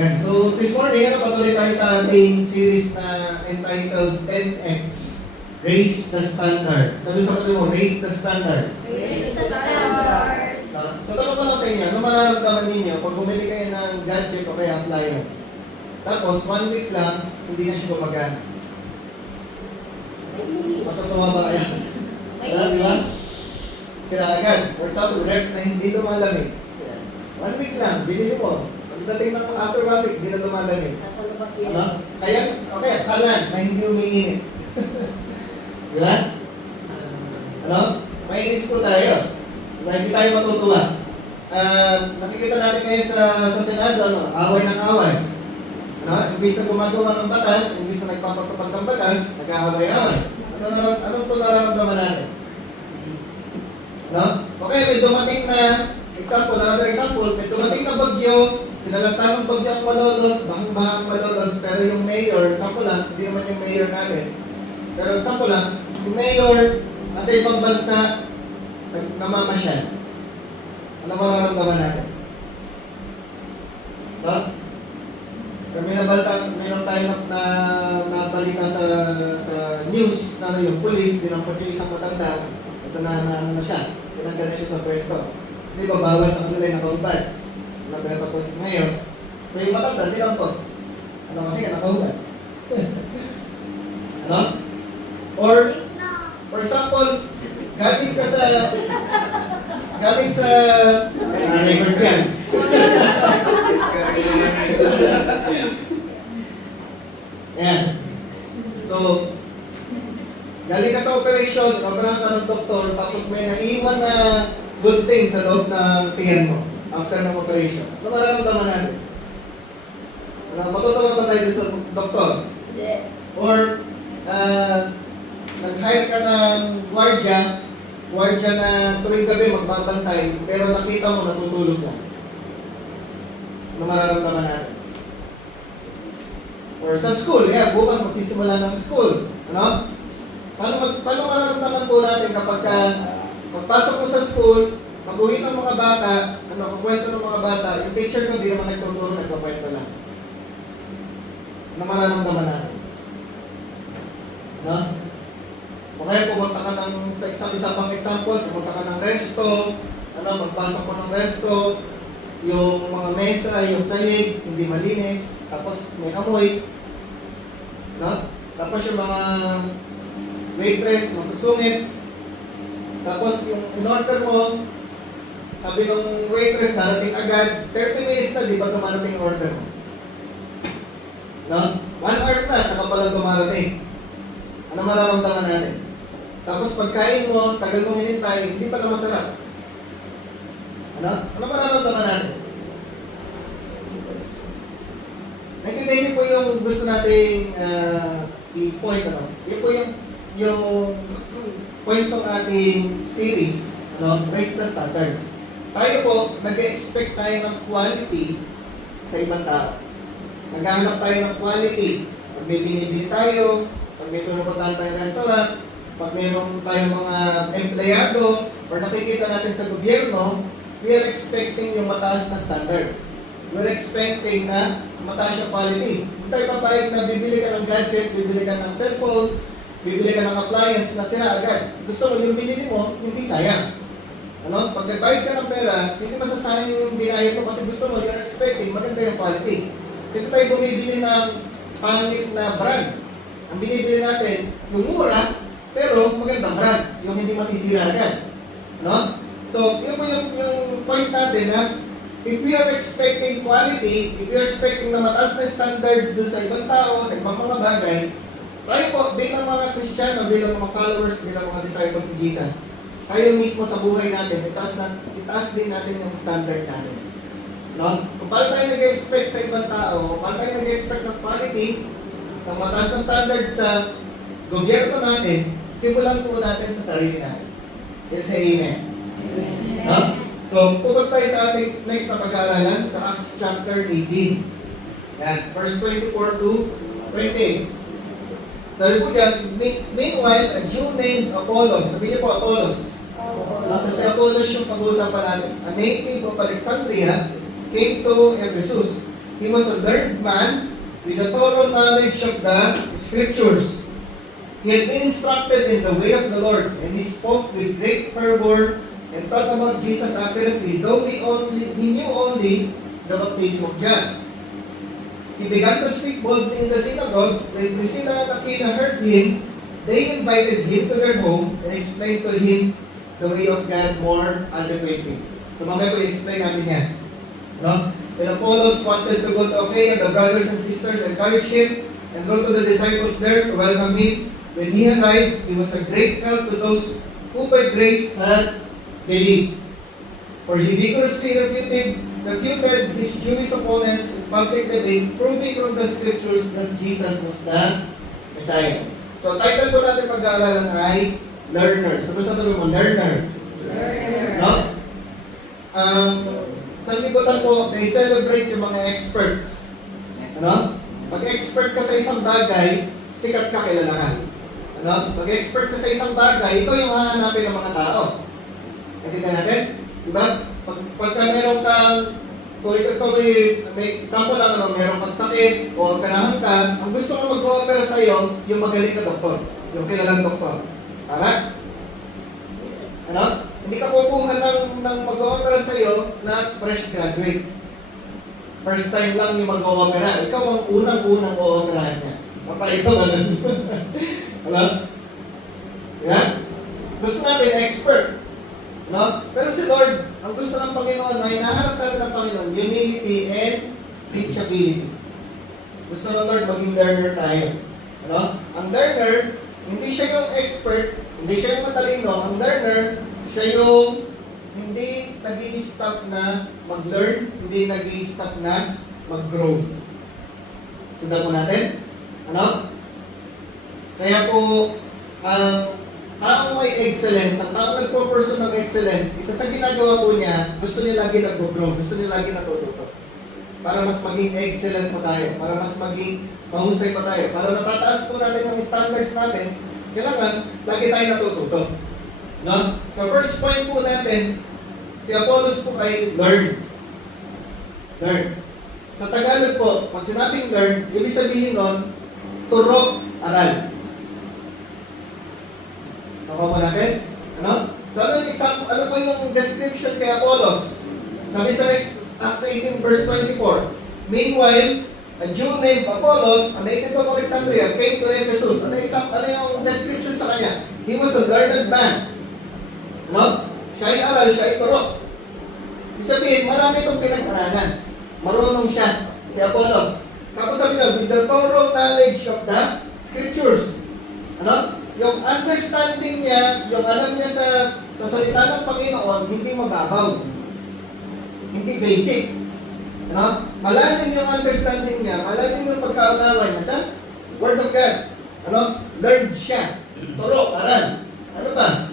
Yan. So, this morning, patuloy tayo sa ating series na entitled 10X, Raise the Standard. Sabi mo, Raise the Standards. Raise the standards. So, tanong ko lang sa inyo, ano mararamdaman ninyo pag bumili kayo ng gadget o kaya appliance? Tapos, 1 week lang, hindi na siya gumagana. Matutuwa ba kayo? Di ba? Sira agad. For example, ref na hindi lumalamig. 1 week lang, binili mo. Pagdating ng after 1 week, hindi na lumalamig. Nasa labas yan. Ano? Kaya, okay, kalan na hindi umiinit. Di ba? Ano? Mainis po tayo. Diba? Hindi tayo matutuwa. Nakikita natin ngayon sa Senado, ano? Away ng away. Ano? Imbis na gumagawa ng batas, imbis na nagpapatupad ng batas, nag-aaway-away. Ano po nararamdaman natin? No? Okay, may dumating na another example, may dumating na bagyo, sinalatan ng bagyo ang Malolos, bahang-bahang Malolos, pero yung mayor, example lang, hindi naman yung mayor natin, pero example lang, yung mayor, sa ibang bansa, namamasyal. Ano mararamdaman natin? No? Pero mayroon tayo na nabalita sa news na yung police, dinampot yung isang matanda, ito na siya, tinanggal na siya sa pwesto. Kasi di ba bawal sa kanila yung nakaubad? Ano pinatapot ngayon? So yung matanda, dinampot. Ano kasi ka, nakaubad? Ano? Or, for example, galing sa, record yan. Ayan. So, galing ka sa operation, operahan ka ng doktor, tapos may naiwan na good thing sa loob ng tiyan mo after ng operation. Ano mararamdaman natin? Matutuwa ba tayo sa doktor? Hindi. Or, nag-hire ka ng gwardiya na tuwing gabi magbabantay, pero nakita mo natutulog ka. Ano mararamdaman natin? Or sa school, bukas magsisimula ng school. Ano? Paano mararamdaman po natin kapag magpasok mo sa school, mag-uwi ng mga bata, magkwento ng mga bata, yung teacher ko di naman nagtuturo, nagkwento lang. Ano mararamdaman natin? No? O kaya pumunta ka sa isa pang example, pumunta ka ng resto, magpasok mo ng resto, yung mga mesa, yung sahig, hindi malinis, tapos may amoy, no? Tapos yung mga waitress, masusungit, tapos yung in-order mo, sabi ng waitress, darating agad, 30 minutes na, di ba dumarating yung order mo? No? 1 hour na, tsaka palang dumarating. Ano mararamdaman natin? Tapos pagkain mo, tagal mong hinintay, hindi pala masarap. Ano mararamdaman natin? Naintindihan niyo po yung gusto nating i-point, Yun po yung point ng ating series, Raise the Standards. Tayo po, nag-expect tayo ng quality sa ibang tao. Naghahanap tayo ng quality. Pag may binibili tayo, pag may pinupuntahan tayong restaurant, pag mayroon tayong mga empleyado, or nakikita natin sa gobyerno, we are expecting yung mataas na standard. We are expecting na mataas yung quality. Hindi tayo papayag na bibili ka ng gadget, bibili ka ng cellphone, bibili ka ng appliance na sira agad. Gusto mo yung binili mo, hindi sayang. Pag nagbayad ka ng pera, hindi masasayang yung binayad mo kasi gusto mo, you're expecting maganda yung quality. Hindi tayo bumibili ng pangit na brand. Ang binibili natin, yung mura, pero magandang brand, yung hindi masisira agad. So, yun po yung point natin na if we are expecting quality, if we are expecting na mataas na standard doon sa ibang tao, sa ibang mga bagay, tayo po, bilang mga Kristiyano, bilang mga followers, bilang mga disciples ni Jesus, tayo mismo sa buhay natin, itaas din natin yung standard natin. Kung paano tayo nag-expect sa ibang tao, kung paano tayo nag-expect ng quality, ng mataas na standard sa gobyerno natin, simulan po natin sa sarili natin. Yes, amen. So, pupunta tayo sa ating next na pag-aaralan sa Acts chapter 18. Yan, verse 24 to 28. Sabi po dyan, meanwhile, a Jew named Apollos, sabi niyo po Apollos. Si Apollos yung pag-uusapan natin. A native of Alexandria came to Ephesus. he was a learned man with a thorough knowledge of the Scriptures. He had been instructed in the way of the Lord, and he spoke with great fervor and taught about Jesus accurately, though he knew only the baptism of John. He began to speak boldly in the synagogue. When Priscilla and Aquila heard him, they invited him to their home and explained to him the way of God more adequately. So mamaya po i-explain natin yan. No? When Apollos wanted to go to Achaia, the brothers and sisters encouraged him and wrote to the disciples there to welcome him. When he arrived, he was a great help to those who by grace had believed. For he vigorously refuted his Jewish opponents in public debate, proving from the Scriptures that Jesus was the Messiah. So, title po natin pag-aaralan ay Learner. So, basta sabi mo, Learner. No? Sa libutan po, they celebrate yung mga experts. Ano? Pag expert ka sa isang bagay, sikat ka, kilala ka. Ano? Pag expert ka sa isang bagay, ikaw yung hahanapin ng mga tao. Natinda natin? Diba? Pagka meron kang, kung ikaw may sample lang, meron kang sakit o operahan ka, ang gusto kong mag-opera sa iyo, yung magaling na doktor, yung kilalang doktor. Tama? Ano? Hindi ka kukuha ng mag-opera sa iyo na fresh graduate. First time lang yung mag-opera. Ikaw ang unang-unang o-operahan niya. Ikaw ganun. Ano? Yeah? Gusto natin expert. No? Pero si Lord, ang gusto ng Panginoon, na hinahanap sa atin ng Panginoon, humility and teachability. Gusto ng Lord maging learner tayo. Ano? Ang learner, hindi siya yung expert, hindi siya yung matalino. Ang learner, siya yung hindi nag-i-stop na mag-learn, hindi nag-i-stop na mag-grow. Sundan po natin. Ano? Kaya po, taong may excellence, ang taong nagpo-pursue ng excellence, isa sa ginagawa po niya, gusto niya lagi nag-grow, gusto niya lagi natututo. Para mas maging excellent po tayo, para mas maging mahusay pa tayo, para natataas po natin yung standards natin, kailangan lagi tayo natututo. No? So first point po natin, si Apollos po ay learn. Learn. Sa Tagalog po, pag sinabing learn, ibig sabihin nun, turo, aral. Tama ba natin? Ano? So ano po yung description kay Apollos? Sabi sa Acts 18 verse 24, meanwhile, a Jew named Apollos, a native of Alexandria, came to Ephesus. Ano yung description sa kanya? He was a learned man. No? Siya ay aral, siya ay turo. Ibig sabihin, marami itong pinag-aralan. Marunong siya, si Apollos. Tapos sabi na, with the thorough knowledge of the Scriptures. Ano? Yung understanding niya, yung alam niya sa salita ng Panginoon, hindi mababaw. Hindi basic. Ano? Malalim yung understanding niya, malalim yung pagkaunawa niya sa Word of God. Ano? Learned siya. Turo, aral. Ano ba?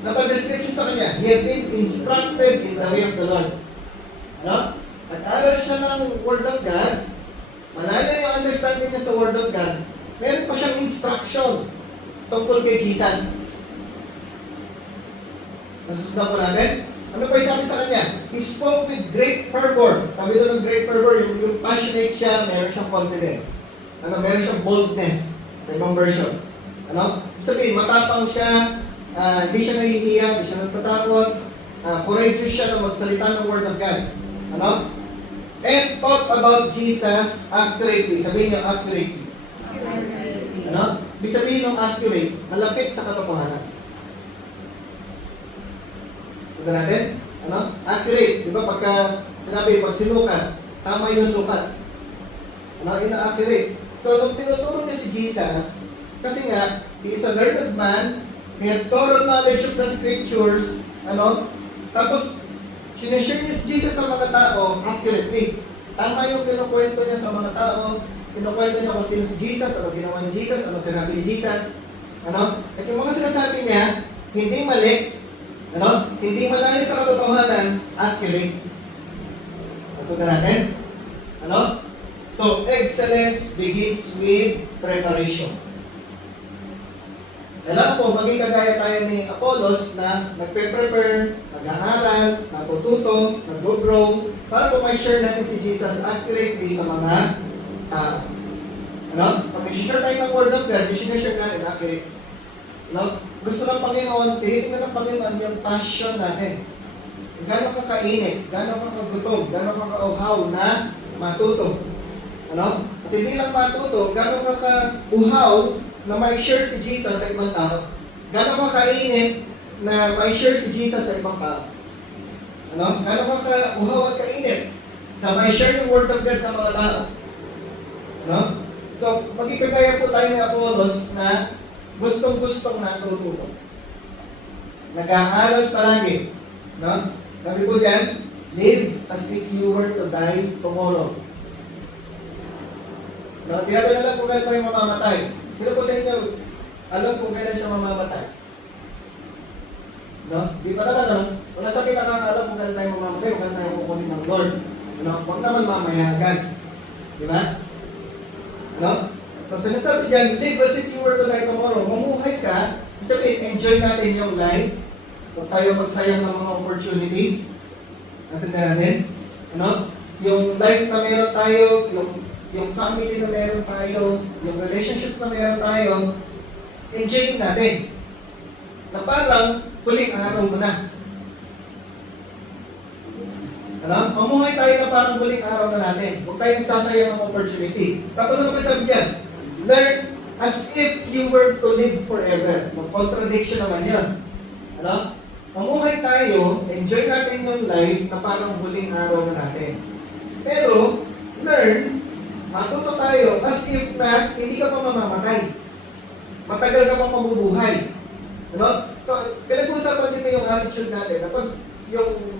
Napag-description sa kanya, he had been instructed in the way of the Lord. Ano? Nag-aral siya ng Word of God, malalim yung understanding niya sa Word of God, meron pa siyang instruction tungkol kay Jesus. Nasusunod po natin? Ano pa yung sabi sa kanya? He spoke with great fervor. Sabi doon ng great fervor, yung passionate siya, meron siyang confidence. Ano, meron siyang boldness sa ibang version. Ano? Sabihin, matapang siya, hindi siya nahihiya, hindi siya natatakot, courageous siya na magsalita ng Word of God. Ano? And talk about Jesus accurately. Sabihin niyo accurately. Ano? Ibig sabihin ng accurate, malapit sa katotohanan. Sundan natin? Ano? Accurate. Di ba pagka sinabi, pag sinukat, tama yung sukat. Ano? Ina-accurate. So, nung tinuturo niya si Jesus, kasi nga, he is a learned man, he had thorough knowledge of the Scriptures, ano? Tapos, sinishare niya si Jesus sa mga tao accurately. Tama yung kinukwento niya sa mga tao, kinukwento niya kung sino si Jesus, ano ginawa ni Jesus, ano sinabi ni Jesus, ano? At yung mga sinasabi niya, hindi mali, ano? Hindi malayo sa katotohanan, accurate. Nasundan natin? Ano? So, excellence begins with preparation. Kailangan po, maging kagaya tayo ni Apollos na nagpe-prepare, nag-aaral, natututo, nag-grow, Para po may share natin si Jesus accurately sa mga tao. Ano? Pag nag-share tayo ng word of God, i-share natin accurately. No? Gusto ng Panginoon, tinitingnan ng Panginoon yung passion natin. Gano'n ka kainit, gano'n ka kagutom, gano'n ka kauhaw na matuto. Ano? At hindi lang matuto, gano'n ka kauhaw na may share si Jesus sa ibang tao. Gano'n ka kainit na may share si Jesus sa ibang tao. Ano? Gano'n ka kauhaw at kainit na may share yung word of God sa mga tao. Ano? So, magkikagaya po tayo ni Apollos na gustong-gustong natututo. Nag-aaral palagi. No? Sabi ko dyan, live as if you were to die tomorrow. No? Tinatanong lang kung kailan tayo mamamatay. Sino po sa inyo alam kung kailan siya mamamatay? No? Di pa naman, ano? Wala sa atin nakakaalam kung kailan tayo mamamatay, kung kailan tayo kukunin ng Lord. Ano? Huwag naman mamayagan. Di ba? Ano? So, sinasabi dyan, live as if you were to die tomorrow. Mamuhay ka, sabihin, enjoy natin yung life. Huwag tayo magsayang ng mga opportunities. Natin natin. Ano? Yung life na meron tayo, yung family na meron tayo, yung relationships na meron tayo, enjoyin natin. Na parang huling araw mo na. Ano? Mamuhay tayo na parang huling araw na natin. Huwag tayo nagsasayang ng opportunity. Tapos ano ba sabi dyan? Learn as if you were to live forever. So, contradiction naman yun. Ano? Mamuhay tayo, enjoy natin yung life na parang huling araw na natin. Pero, learn, matuto tayo as if na hindi ka pa mamamatay. Matagal ka pa mabubuhay. Ano? So, pinag-usapan dito yung attitude natin na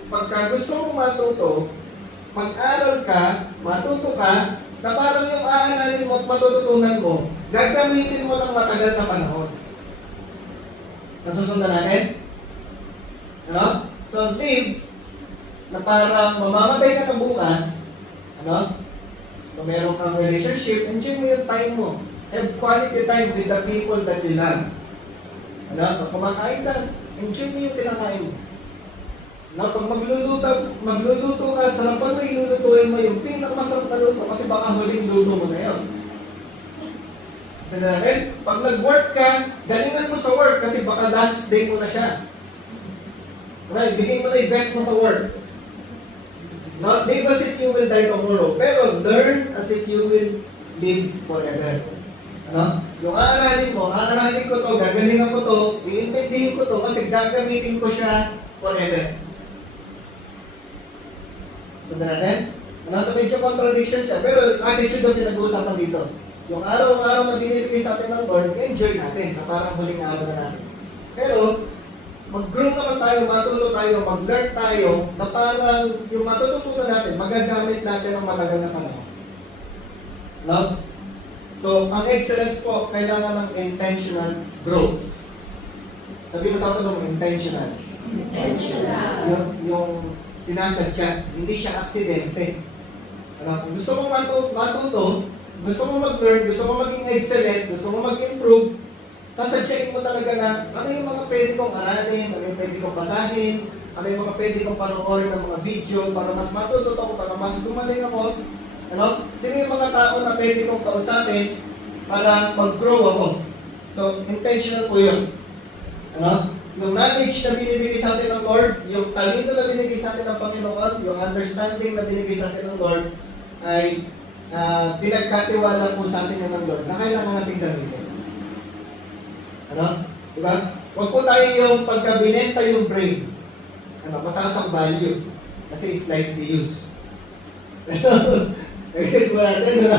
pagka gusto mong matuto, mag-aral ka, matuto ka, na parang yung aaralin mo at matututunan mo, gagamitin mo ng matagal na panahon. Nasusundan natin? Ano? So, live na parang mamamatay ka na bukas, ano? Kung meron kang relationship, enjoy mo yung time mo. Have quality time with the people that you love. Ano? Pag kumakain ka, enjoy mo yung kinakain mo. No, pag magluluto ka, sarapan mo, ilulutuin mo yung pinakamasarap na luto kasi baka huling luto mo na yun. Natin? Pag nag-work ka, galingan mo sa work kasi baka last day mo na siya. Okay, bigay mo na yung best mo sa work. Not live as if you will die tomorrow, pero learn as if you will live forever. Ano? Yung aaralin mo, aaralin ko to, gagalingan ko to, iintindihin ko to kasi gagamitin ko siya forever. Sundan natin? Ano? So medyo contradiction siya, pero attitude ang pinag-uusapan dito. Yung araw-araw na binibigay sa atin ng Lord, enjoy natin, na parang huling araw na natin. Pero, mag-grow naman tayo, matuto tayo, mag-learn tayo, na parang yung matututunan natin, magagamit natin ng matagal na panahon. No? So, ang excellence po, kailangan ng intentional growth. Sabi mo sa atin ng intentional. Intentional. Yung sinasadya, hindi siya aksidente. Ano? Kung gusto mong matuto, gusto mong mag-learn, gusto mong maging excellent, gusto mong mag-improve, sasadyain mo talaga na ano yung mga pwede kong aralin, ano yung pwede kong basahin, ano yung mga pwede kong panoorin ng mga video para mas matuto ako, para mas gumaling ako. Ano? Sino yung mga tao na pwede kong kausapin para mag-grow ako? So, intentional po yun. Ano? Yung knowledge na binibigay sa atin ng Lord, yung talino na binibigay sa atin ng Panginoon, yung understanding na binibigay sa atin ng Lord, ay pinagkatiwala po sa atin ng Lord na kailangan natin gamitin. Ano? Diba? Huwag po tayo yung pagka binenta yung brain. Ano? Mataas ang value. Kasi slightly used. Nag-guess mo natin, ano?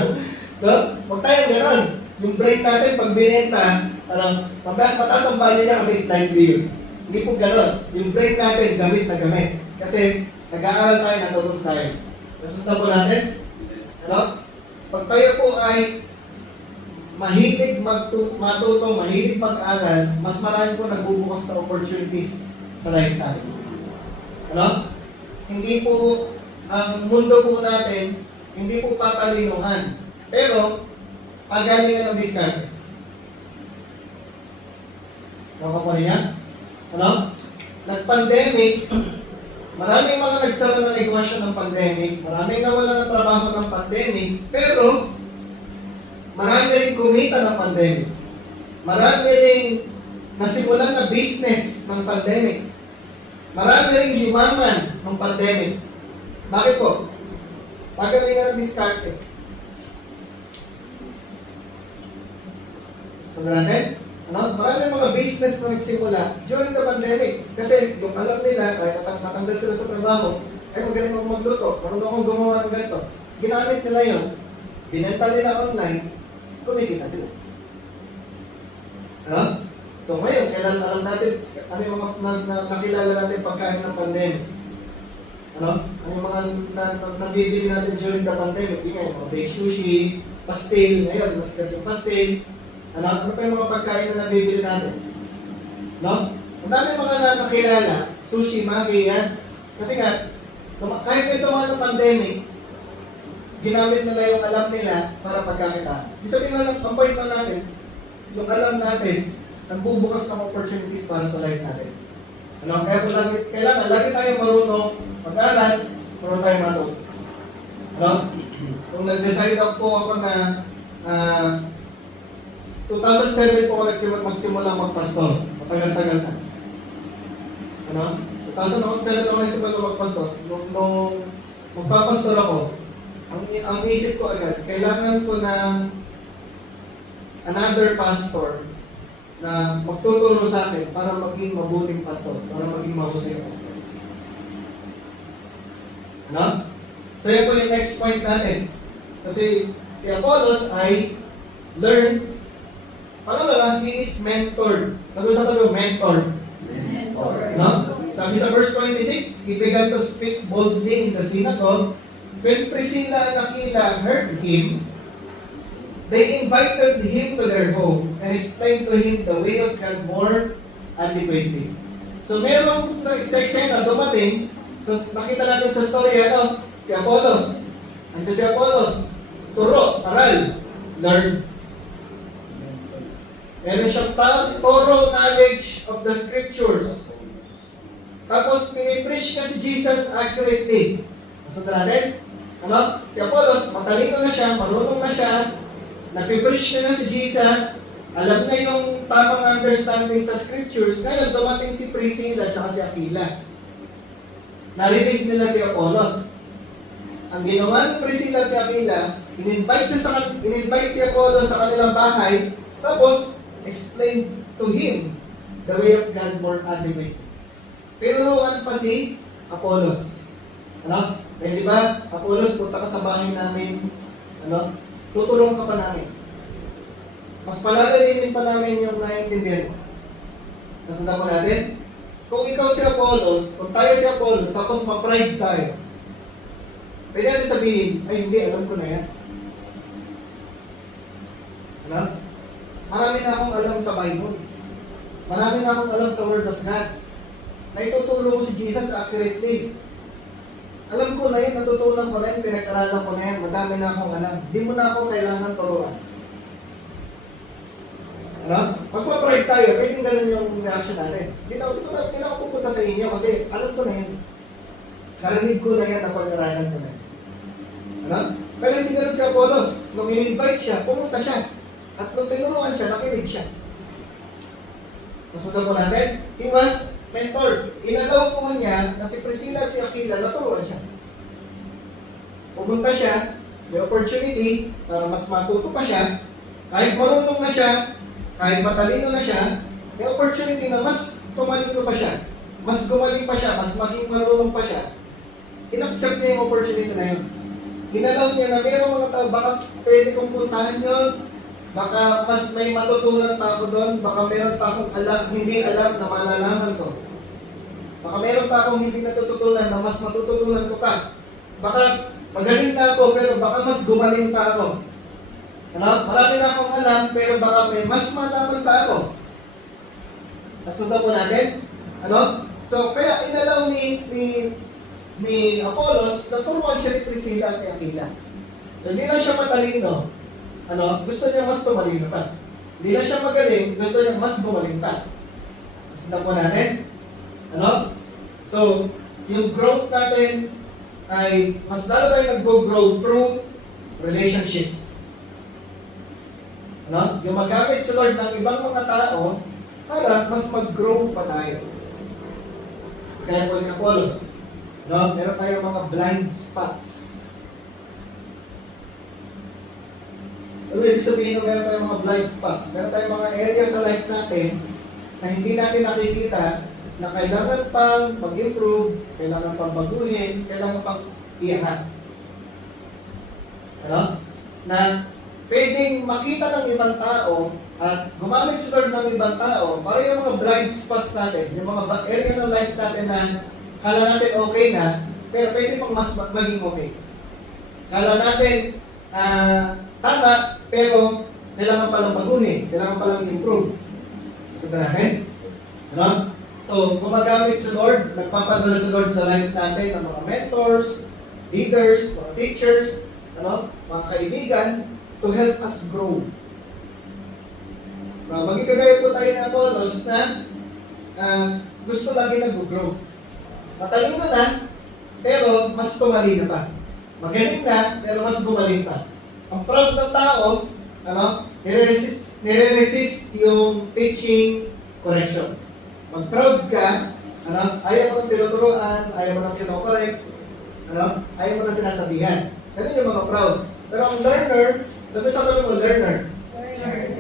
No? Huwag tayo gano'n. Yung brain natin, pag binenta, ano, mataas ang value niya kasi slightly used. Hindi po gano'n. Yung brain natin, gamit na gamit. Kasi nag-aaral tayo, natutunan tayo. Nasusunod po natin? Ano? Pag tayo po ay mahilig matuto, mahilig mag-aral, mas marami po nagbubukas na opportunities sa life natin. Ano? Hindi po, ang mundo po natin, hindi po patalinuhan. Pero, pagalingan ng discard. Ano ko po niya? Ano? Nag-pandemic, Maraming mga nagsara ng negosyo ng pandemic, maraming nawala ng trabaho ng pandemic, pero marami rin kumita ng pandemic. Marami rin nasimulan na business ng pandemic. Marami rin yumaman ng pandemic. Bakit po? Pagalingan ng diskarte. Sabi natin, marami mga business na nagsimula during the pandemic. Kasi yung alam nila, kahit natanggal sila sa trabaho, ay magaling ako magluto, marunong akong gumawa ng ganito. Ginamit nila yun, binenta nila online, kumikita sila. So ngayon, kailan alam natin, ano yung mga nakilala natin pagkain ng pandemic? Ano yung mga nabibili natin during the pandemic? Yung mga baked sushi, pastel, ngayon, mas sikat yung pastel. Ano pa yung mga pagkain na nabibili natin? Ang dami mga nakilala, sushi, maki, yan. Kasi nga, kahit may tumahan ng pandemic, ginamit nila yung alam nila para pagkakitaan. Ibig sabihin lang, ang point lang natin, yung alam natin, nagbubukas ng opportunities para sa life natin. Kaya kailangan, lagi tayo marunong mag-aral, marunong tayo matuto. Kung nag-decide po ako na 2007 po ako magsimula magpastor. Matagal-tagal na. 2007 ako nagsimula magpastor. Nung magpapastor ako, ang isip ko agad, kailangan ko ng another pastor na magtuturo sa akin para maging mabuting pastor, para maging mahusay na pastor. So yan po yung next point natin. Kasi si Apollos ay learned. Pangalawa, he is mentored. Sabi sa tabi, mentor. Sabi sa verse 26, he began to speak boldly in the synagogue. When Priscilla and Aquila heard him, they invited him to their home and explained to him the way of God more adequately. So merong sa eksena dumating, so nakita natin sa story, si Apollos. Andiyan si Apollos, turo, aral, learn. Meron siyang thorough knowledge of the scriptures. Tapos, pinipreach niya si Jesus accurately. Nasundan natin? Si Apollos, matalino na siya, marunong na siya, napipreach niya na si Jesus, alam niya yung tamang understanding sa scriptures, ngayon dumating si Priscilla at si Aquila. Narinig nila si Apollos. Ang ginawa ni Priscilla at Aquila, in-invite si Apollos sa kanilang bahay, tapos, explain to him the way of God more adequate. Tinuruan pa si Apollos. Kaya di ba, Apollos, punta ka sa bahay namin, tuturong ka pa namin. Mas palalalimin pa namin yung naiintindihan mo. Nasundan mo natin? Kung ikaw si Apollos, kung tayo si Apollos, tapos ma-pride tayo, pwede natin sabihin, ay hindi, alam ko na yan. Marami na akong alam sa Bible. Marami na akong alam sa Word of God. Na ituturo ko si Jesus accurately. Alam ko na yun, natutunan ko na yun, pinag-aralan ko na yan, madami na akong alam. Di mo na ako kailangan turuan. Pagpa-pride tayo, pwedeng ganun yung reaction natin. Di na ako pupunta sa inyo kasi alam ko na yun. Narinig ko na yan, napag-aralan ko na yan. Pero hindi ganun si Apollos. Nung in-invite siya, pumunta siya. At nung tinuruan siya, nakinig siya. Nasundan po natin, he was mentored. Inalaw po niya na si Priscilla at si Aquila, naturuan siya. Pumunta siya, may opportunity para mas matuto pa siya. Kahit marunong na siya, kahit matalino na siya, may opportunity na mas tumalino pa siya. Mas gumaling pa siya, mas maging marunong pa siya. In-accept niya yung opportunity na yun. Inalaw niya na mayroong mga tao, baka pwede kong puntahan yun. Baka mas may matutunan pa ako doon. Baka meron pa akong hindi alam na malalaman ko. Baka meron pa akong hindi natututunan na mas matututunan ko pa. Baka magaling na ako pero baka mas gumaling pa ako. Marami na akong alam pero baka may mas malaman pa ako. Nasundan po natin? So kaya inalaw ni Apollos na turuan siya ni Priscilla at ni Aquila. So hindi lang siya matalino. Gusto niya mas tumalino pa. Hindi na siya magaling, gusto niya mas gumaling pa. Nasundan po natin? So, yung growth natin ay mas lalo tayo nag-grow through relationships. Ano? Yung magamit si Lord ng ibang mga tao para mas mag-grow pa tayo. Kaya po ni Apollos, no? Meron tayong mga blind spots. Ano ibig sabihin na meron tayong mga blind spots? Meron tayong mga area sa life natin na hindi natin nakikita na kailangan pang mag-improve, kailangan pang baguhin, kailangan pang iangat. Ano? Na pwedeng makita ng ibang tao at gumamit si Lord ng ibang tao para yung mga blind spots natin, yung mga area ng life natin na kala natin okay na, pero pwede pang mas maging okay. Kala natin tama, pero kailangan palang baguhin, kailangan palang improve. Sundan natin? Ano? So, gumagamit si Lord, nagpapadala si Lord sa life natin ng mga mentors, leaders, mga teachers, ano, mga kaibigan, to help us grow. Maging kagaya po tayo ng Apollos na gusto lagi nag-grow. Matalino na, pero mas tumalino pa. Magaling na, pero mas gumaling pa. Ang proud ng tao, ano, nire-resist yung teaching correction. Mag-proud ka, ano, ayaw mo ng tinuturuan, ayaw mo ng kinokorek, ano, ayaw mo ng sinasabihan. Ganun yung mga proud. Pero ang learner, sabi sa atin mo, learner.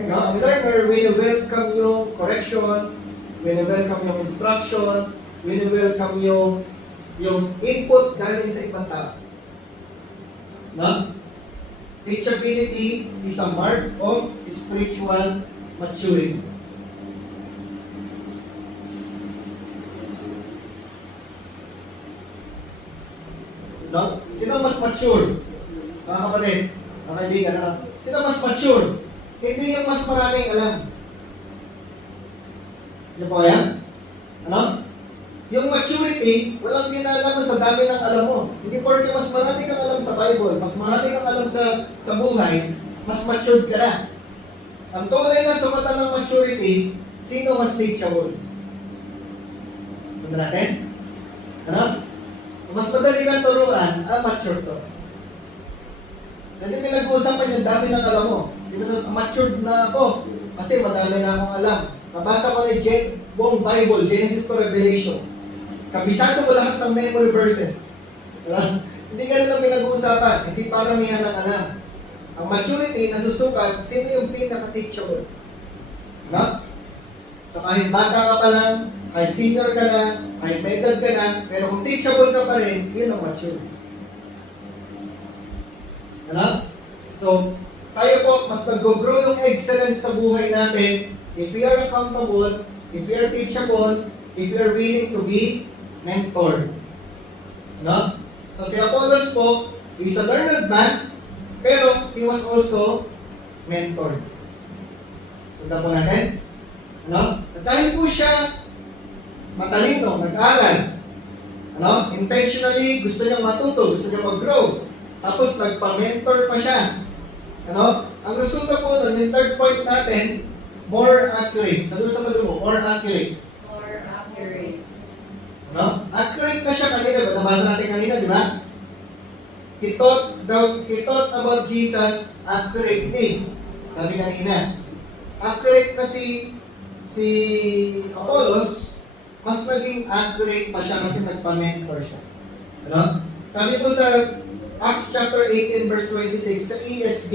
No, ang learner, welcome yung correction, welcome yung instruction, welcome yung input galing sa ibang tao. No? Teachability is a mark of spiritual maturity. No? Sino mas mature? Mga kapatid, mga kaibigan, ano? Sino mas mature? Hindi yung mas maraming alam. Yan po yan? Ano? Yung maturity, walang kinalaman sa dami ng alam mo. Hindi porque mas marami kang alam sa Bible, mas marami kang alam sa buhay, mas matured ka na. Ang tunay na sa mata ng maturity, sino mas teachable? Sundan natin? Ano? Mas madali kang turuan, mature to. So, hindi may nag-uusapan yung dami ng alam mo. Hindi ba matured na ako kasi madami na akong alam. Nabasa ko na buong Bible, Genesis to Revelation. Kabisado ko lahat ng memory verses. Diba? Hindi ka lang may nag-uusapan, hindi paramihan ng alam. Ang maturity, nasusukat, sino yung pinaka-teachable? No? So kahit bata ka pa lang, kahit senior ka na, kahit may edad ka na, pero kung teachable ka pa rin, yun ang mature. Ano? So, tayo po, mas nag-grow yung excellence sa buhay natin if we are accountable, if we are teachable, if we are willing to be mentored. No? So si Apollos po, is a learned man, pero he was also mentored. Sundan po natin. Ano? At dahil po siya matalino, nag-aral, ano? Intentionally, gusto niyang matuto, gusto niyang mag-grow. Tapos nagpa-mentor pa siya. Ano? Ang resulta po nun, yung third point natin, more accurate. Sabi sa tabi mo, more accurate. More accurate. No? Accurate na siya kanina. Nabasa natin kanina, di ba? He taught about Jesus accurately. Sabi kanina. Accurate na si Apollos, mas naging accurate pa siya kasi nagpa-mentor siya. Ano? Sabi po sa Acts chapter 18 verse 26 sa ESV.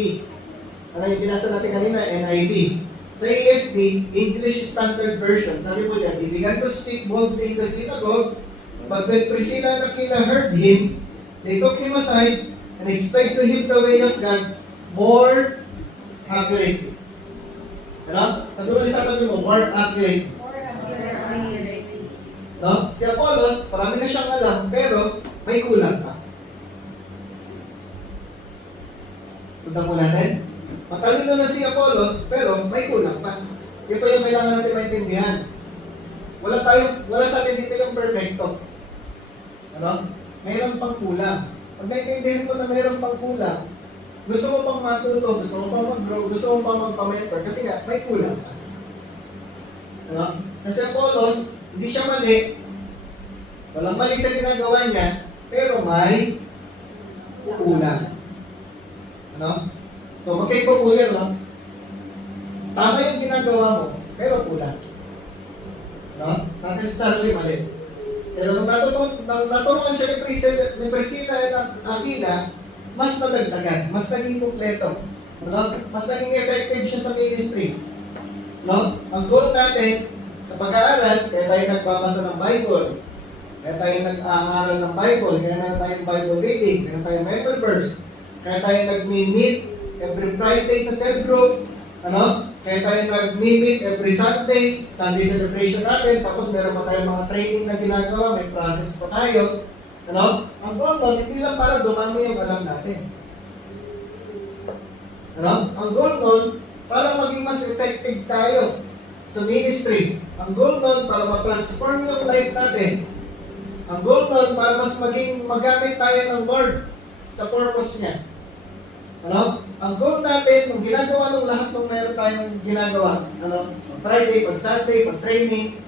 Ano yung binasa natin kanina? NIV. Sa ESV, English Standard Version, sabi po dyan, he began to speak boldly in the synagogue, but when Priscilla and Aquila heard him, they took him aside and explained to him the way of God more accurately. Ano? Sabi mo sa tabi mo, more accurate. More accurate. No? Si Apollos, marami na siyang alam, pero may kulang pa. Sundan po natin. Matalino na si Apollos, pero may kulang pa. Yan pa yung kailangan natin maintindihan. Wala sa atin dito yung perfecto. Ano? Mayroon pang kulang. Pag naintindihan mo na mayroon pang kulang, gusto mo pang matuto, gusto mo pang mag-grow, gusto mo pang magpa-mentor, kasi nga, may kulang pa. Ano? Sa si Apollos, hindi siya mali, Walang mali sa ginagawa niya, pero may kulang. Ano? So, magkaiba po yan, no? Tama yung ginagawa mo, pero kulang. No? Not necessarily mali. Pero nung naturuan siya ni Priscilla at Aquila, mas nadagdagan, mas naging kumpleto. No? Mas naging effective siya sa ministry. No? Ang goal natin sa pag-aaral, kaya tayo nagbabasa ng Bible, kaya tayo nag-aaral ng Bible, kaya meron tayong Bible reading, meron tayong Bible verse, kaya tayo nag-meet every Friday sa cell group, ano? Kaya tayo nag-meet every Sunday, Sunday celebration natin, tapos meron pa tayong mga training na ginagawa, may process pa tayo. Ano? Ang goal nun, hindi lang para dumami yung alam natin. Ano? Ang goal nun, para maging mas effective tayo sa ministry. Ang goal nun, para ma-transform yung life natin. Ang goal nun, para mas maging magamit tayo ng Lord sa purpose niya. Ano? Ang goal natin, kung ginagawa ng lahat ng meron tayong ginagawa, ano? Friday, pag Sunday, pag training,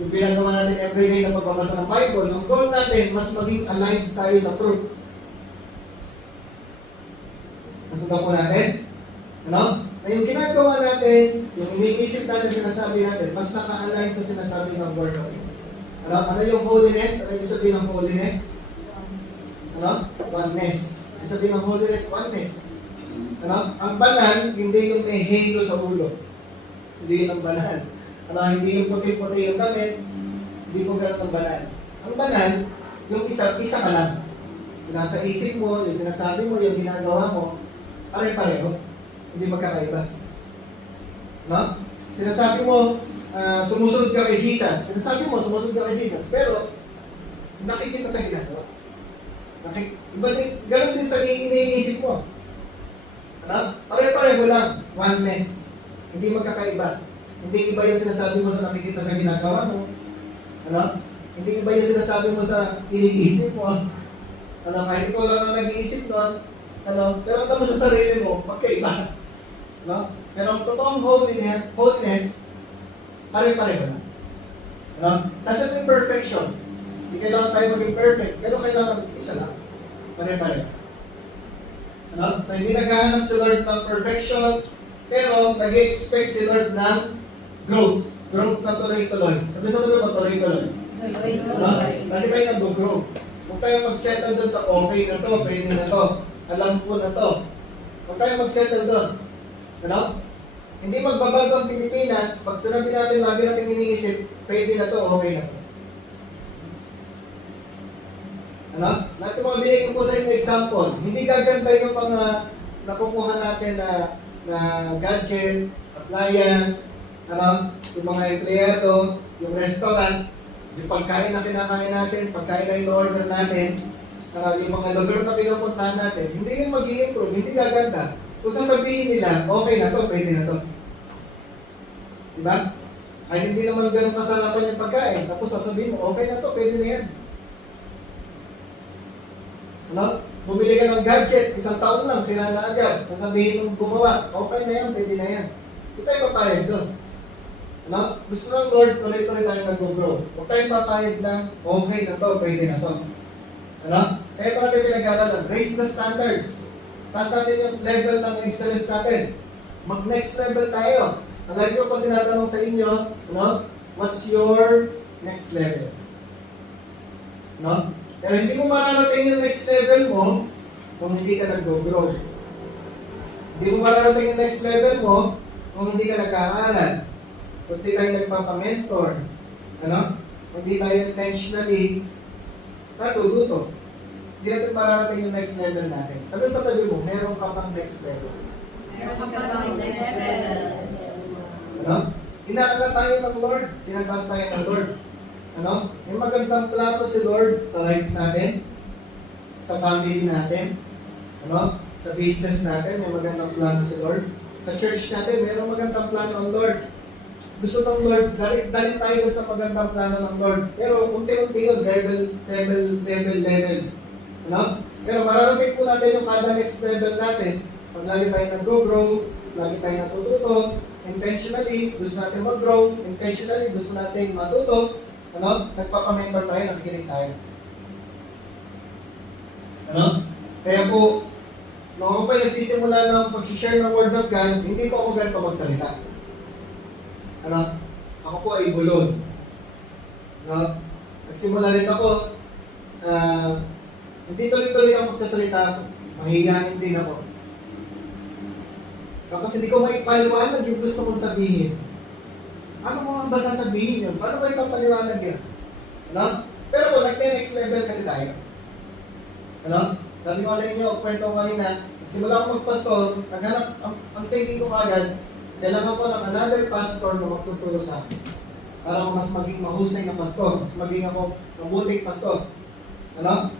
yung ginagawa natin everyday na pagbabasa ng Bible, ang goal natin, mas maging aligned tayo sa truth. Nasundan po natin? Ano? Na yung ginagawa natin, yung iniisip natin, sinasabi natin, mas naka-align sa sinasabi ng Word of God. Ano? Ano yung holiness? Ano yung sabihin ng holiness? Ano? Oneness. Yung sabihin ng holiness, oneness. Ano? Ang banal, hindi yung may halo sa ulo. Hindi yun ang banal. Ano? Hindi yung puti-puti yung damit. Hindi po ganun ang banal. Ang banal, yung isa ka lang. Yung nasa isip mo, yung sinasabi mo, yung ginagawa mo, pare-pareho. Hindi magkakaiba. No? Sinasabi mo, sumusunod ka kay Jesus. Sinasabi mo, sumusunod ka kay Jesus. Pero, nakikita sa ginagawa. Iba din, ganun din sa iniisip mo. Ano? Pare-pareho lang. Oneness. Hindi magkakaiba. Hindi iba yung sinasabi mo sa nakikita sa ginagawa mo. Ano? Hindi iba yung sinasabi mo sa iniisip mo. Ano? Kahit ikaw lang ang nag-iisip doon, ano? Pero alam mo sa sarili mo, magkaiba. No? Pero ang totoong holiness, pare-pareho lang. No? Doesn't mean perfection. Hindi kailangan tayo maging perfect, pero kailangan isa lang. Pare-pareho. Ano? So, hindi naghahanap si Lord ng perfection, pero nag-expect si Lord ng growth. Growth na tuloy-tuloy. Sabi sa tuloy mo, tuloy-tuloy. Ano? Lagi tayo nag-grow. Huwag tayo mag-settle doon sa okay na to, pwede na to, alam ko na to. Huwag tayo mag-settle doon. Ano? Hindi magbabago ang Pilipinas, pag sinabi natin, lagi natin iniisip, pwede na to, okay na to. Ano? Lahat yung mga binigay ko po sa inyo example, hindi gaganda yung mga nakukuha natin na gadget, appliance, ano? Yung mga empleyado, yung restaurant, yung pagkain na kinakain natin, pagkain na in-order natin, yung mga lugar na pinupuntahan natin, hindi yung mag-i-improve, hindi gaganda. Kung sasabihin nila, okay na to, pwede na to. Diba? Kahit hindi naman ganun kasarapan yung pagkain, tapos sasabihin mo, okay na to, pwede na yan. Ano? Bumili ka ng gadget, isang taon lang, sira na agad. Sasabihin mong gumawa, okay na yan, pwede na yan. Hindi tayo papayag doon. Ano? Gusto ng Lord, tuloy-tuloy tayo nag-grow. Huwag tayong papayag na, okay na to, pwede na to. Ano? Kaya pa natin pinag-aralan, raise the standards. Taas natin yung level ng excellence natin. Mag-next level tayo. Lagi ko pag tinatanong sa inyo, ano? What's your next level? No? Pero hindi mo mararating yung next level mo kung hindi ka nag-grow. Hindi mo mararating yung next level mo kung hindi ka nag-aaral. Kung hindi tayo nagpapamentor. Ano? Kung hindi tayo intentionally natututo. Hindi natin mararating yung next level natin. Sabi sa tabi mo, meron ka pang next level. Meron ka pang next level. Ano? Inaaral tayo ng Lord. Tinagpas tayo ng Lord. Ano? May magandang plano si Lord sa life natin, sa family natin, ano? Sa business natin, may magandang plano si Lord. Sa church natin, mayroong magandang plano ang Lord. Gusto ng Lord, dali tayo sa magandang plano ng Lord. Pero unti-unti yun, level. Ano? Pero mararating po natin yung kada next level natin. Pag lagi tayo nag-grow, lagi tayo natututo, intentionally, gusto natin mag-grow, intentionally, gusto natin matuto, nagpapamentor tayo, nakikinig tayo. Kaya po, nung ako pa nagsisimula ng pag-share ng Word of God, hindi po ako ganito magsalita. Ako po ay bulon. Nagsimula rin ako, hindi tuloy-tuloy ako magsasalita, mahihain din ako. Tapos hindi ko maipaliwanag yung gusto mong sabihin. Ano mo nga ba sasabihin yun? Paano ba ipapaliwanag yun? Pero po, nag-next level kasi tayo. Sabi ko sa inyo, kwento ko kanina, simula ako magpastor, naghanap, ang thinking ko kagad, kailangan ko ng another pastor na magtuturo sa akin. Para ako mas maging mahusay na pastor, mas maging ako mabuting pastor.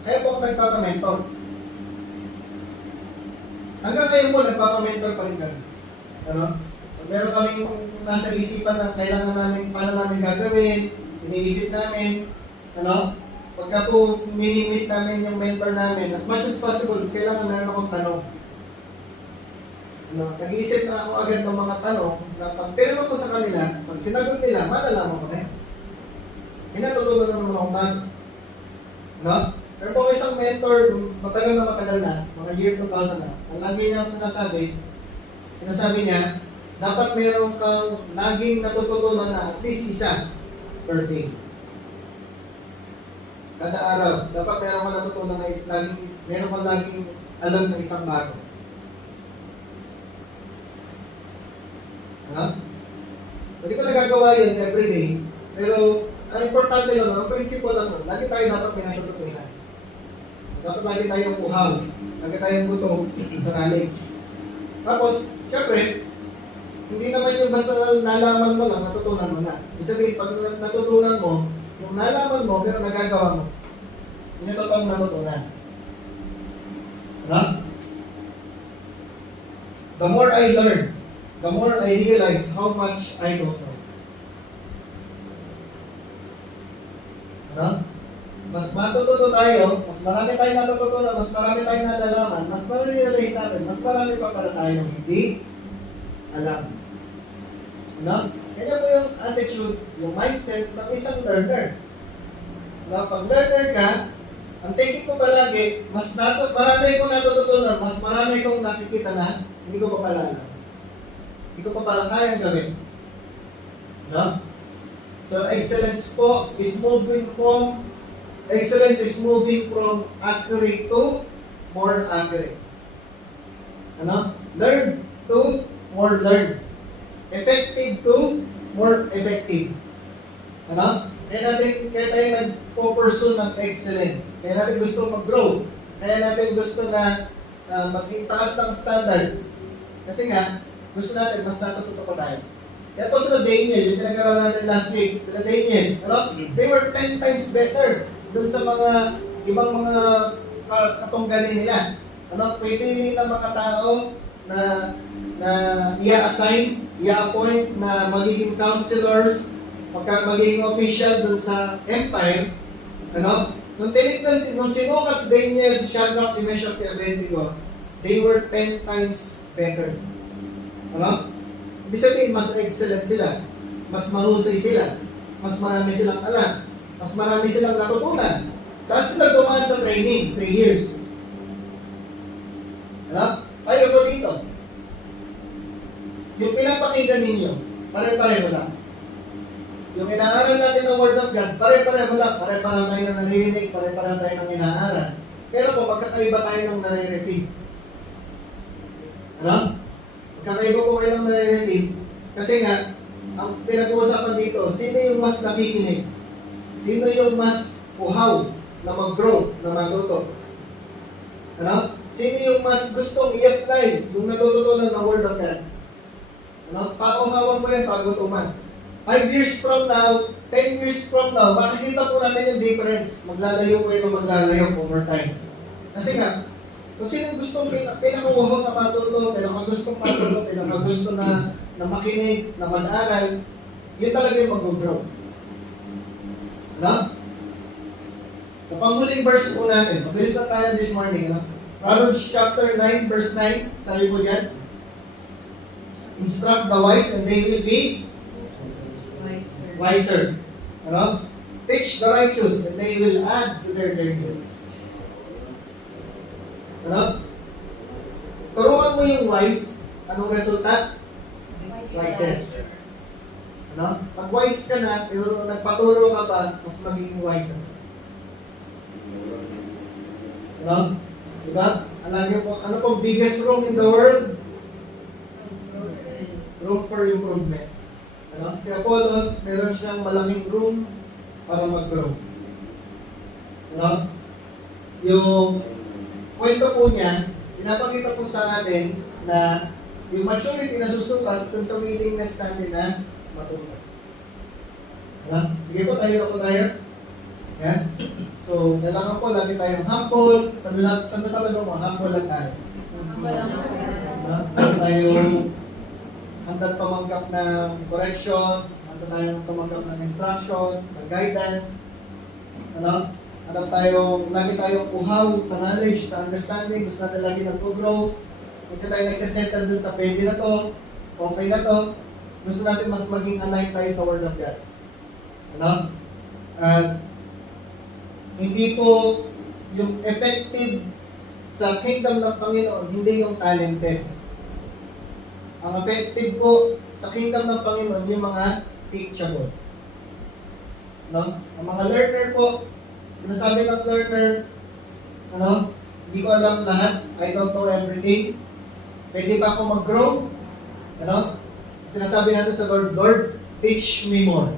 Kaya po ako nagpapamentor. Hanggang ngayon po, nagpapamentor pa rin kami. Meron kaming nasa isipan na kailangan namin, paano namin gagawin, iniisip namin, pagka po minimit namin yung mentor namin, as much as possible, kailangan meron akong tanong. Nag-iisip na ako agad ng mga tanong na pag tinanong ko sa kanila, pag sinagot nila, malalaman ko na yun. Hinatulungan na naman akong bago. Pero po isang mentor, matagal na, mga year 2000 na, ang lagi niya sinasabi niya, dapat meron kang laging natututunan na at least isa per day. Kada araw, dapat meron kang natutunan na meron kang laging alam na isang bago. Hindi ko nagagawa yun everyday, pero ang importante lang, ang prinsipyo lang, lagi tayo dapat may natututunan. Dapat lagi tayong uhaw, lagi tayong gutom sa knowledge. Tapos, syempre, hindi naman yung basta nalaman mo lang, natutunan mo na. Ibig sabihin, pag natutunan mo, yung nalaman mo, pero nagagawa mo, hindi na totoong natutunan. The more I learn, the more I realize how much I don't know. Mas matututo tayo, mas marami tayong natututunan, mas marami tayong nalalaman, mas ma-realize natin, mas marami pa pala tayong hindi alam. Kaya po yung attitude, yung mindset ng isang learner. Pag learner ka, ang thinking ko palagi, marami kong natututunan, mas marami kong nakikita na hindi ko pa pala alam. Hindi ko pa pala kayang gawin. So, excellence is moving from accurate to more accurate. Learn to more learn. Effective to more effective. Kaya tayo nagpo-pursue ng excellence. Kaya natin gusto mag-grow. Kaya natin gusto na maging taas ng standards. Kasi nga, gusto natin mas natututo pa tayo. Kaya po sila Daniel, yung pinag-aralan natin last week, sila Daniel, they were 10 times better dun sa mga ibang mga katunggali nila. Pipili ng mga tao na i-assign, i-appoint na magiging counselors, magiging official dun sa empire. Nung sinukat si Daniel, si Shadrach, si Meshach, si Abednego, they were 10 times better. Ibig sabihin, mas excellent sila, mas mahusay sila, mas marami silang alam, mas marami silang natutunan. Dahil sila dumaan sa training, 3 years. Tayo po dito. Yung pinapakinggan ninyo, pare-pareho lang. Yung inaaral natin ng Word of God, pare-pareho lang. Pare-pareho tayo ng naririnig, pare-pareho tayo ng inaaral. Pero po, magkakaiba tayo ng nare-receive. Magkakaiba po kayo ng nare-receive. Kasi nga, ang pinag-uusapan dito, sino yung mas nakikinig? Sino yung mas uhaw na mag-grow, na matuto? Sino yung mas gustong i-apply yung natututunan ng Word of God? Pauhawan mo yan, pagutuman. 5 years from now, 10 years from now, makikita po natin yung difference. Maglalayo po yun o maglalayo over time. Kasi nga, kung sino gustong pinakawaho na matuto, pinakagustong matuto, pinakagusto na makinig, na mag-aral, yun talaga yung mag-grow. Sa panghuling verse po natin, mabilis na tayo this morning. Proverbs chapter 9, verse 9, sabi po dyan, instruct the wise and they will be wiser. Teach the righteous, and they will add to their learning. Ano? Turuan mo yung wise, anong resulta? Wises. Ano? Pag wise ka na, nagpaturo ka pa, mas magiging wise na. Ano? Diba? Alam niyo po, ano pong biggest room in the world? Room for improvement. Ano? Si Apollos, meron siyang malaking room para mag-grow. Ano? Yung kwento po niya, pinapakita po sa atin na yung maturity na susukat kung sa willingness natin na matuto. Ano? Sige po, tayo Yan. So, kailangan po, lagi tayong humble. Sabi mo, humble lang tayo. Handa tayong handa tumanggap ng correction, handa tayong tumanggap ng instruction, ng guidance. Ano? Lagi tayong uhaw sa knowledge, sa understanding, gusto natin lagi nag-grow. Hindi tayo nagsisettle dun sa pwede na to, okay na to. Gusto natin mas maging aligned tayo sa Word of God. Ano? At hindi po yung effective sa kingdom ng Panginoon, hindi yung talented. Ang effective po sa kingdom ng Panginoon, yung mga teachable. No? Ang mga learner po, sinasabi ng learner, hindi ko alam lahat, I don't know everything. Pwede ba ako mag-grow? Sinasabi natin sa Lord, Lord, teach me more.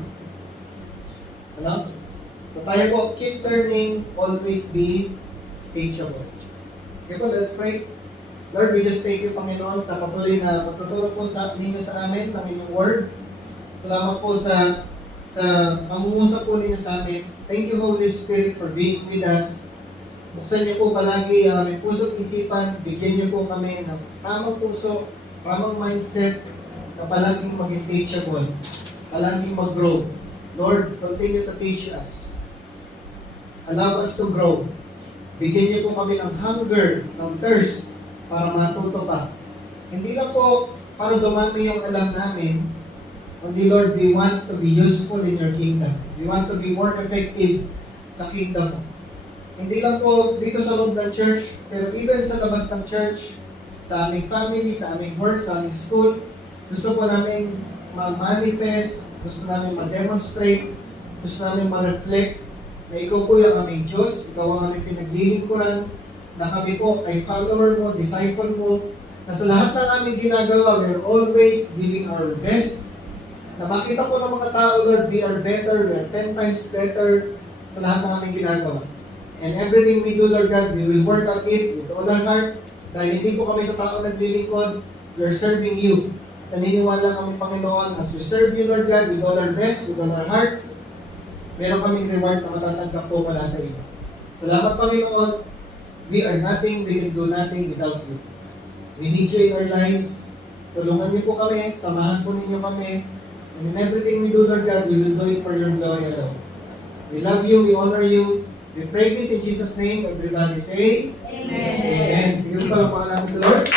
So tayo po, keep learning, always be teachable. Okay po, let's pray. Lord, we just thank you, Panginoon, sa patuloy na pagtuturo po ninyo sa amin, ng inyong words. Salamat po sa pangungusap po ninyo sa amin. Thank you, Holy Spirit, for being with us. Buksan niyo po palagi ang aming puso at isipan. Bigyan niyo po kami ng tamang puso, tamang mindset, na palaging maging teachable, palaging mag-grow. Lord, continue to teach us. Allow us to grow. Bigyan niyo po kami ng hunger, ng thirst, para matuto pa. Hindi lang po para dumami yung alam namin, kundi Lord, we want to be useful in your kingdom. We want to be more effective sa kingdom mo. Hindi lang po dito sa loob ng church, pero even sa labas ng church, sa aming family, sa aming work, sa aming school, gusto po namin ma-manifest, gusto namin ma-demonstrate, gusto namin ma-reflect na ikaw po yung aming Diyos, ikaw ang aming pinaglilingkuran, na kami po ay follower mo, disciple mo, na sa lahat ng aming ginagawa, we're always giving our best. Na makita po ng mga tao, Lord, we are better, we are 10 times better sa lahat ng aming ginagawa. And everything we do, Lord God, we will work at it with all our heart, dahil hindi po kami sa tao naglilingkod, we are serving you. At naniniwala kami, Panginoon, as we serve you, Lord God, with all our best, with all our hearts, meron kaming reward na matatanggap po mula sa iyo. Salamat, Panginoon. We are nothing, we can do nothing without you. We need you in our lives. Tulungan niyo po kami, samahan po ninyo kami. And in everything we do, Lord God, we will do it for your glory alone. We love you, we honor you. We pray this in Jesus' name. Everybody say, Amen. Amen. Sige po, pangalan sa Lord.